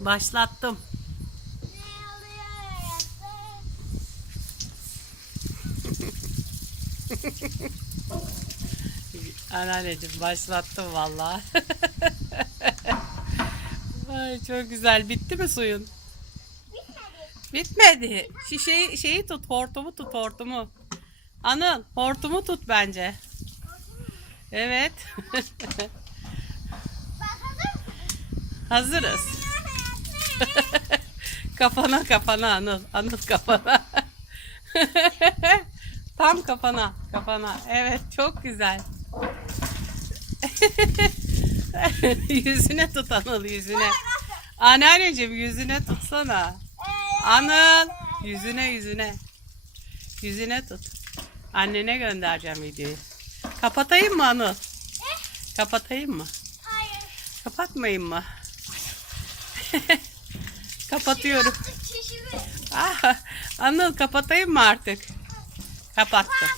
Başlattım. Ne oluyor? Anneanneciğim başlattım valla. Ay çok güzel. Bitti mi suyun? Bitmedi. Şişeyi şeyi tut, hortumu tut, hortumu. Anıl, hortumu tut bence. Evet. Bakalım. Hazırız. kafana kafana Anıl. Anıl kafana. Tam kafana. Kafana. Evet çok güzel. yüzüne tut Anıl yüzüne. Anneanneciğim yüzüne tutsana. Anıl yüzüne yüzüne. Yüzüne tut. Annene göndereceğim videoyu. Kapatayım mı Anıl? Kapatayım mı? Hayır. Kapatmayayım mı? Kapatıyorum. Ah, Anıl kapatayım mı artık? Kapattım.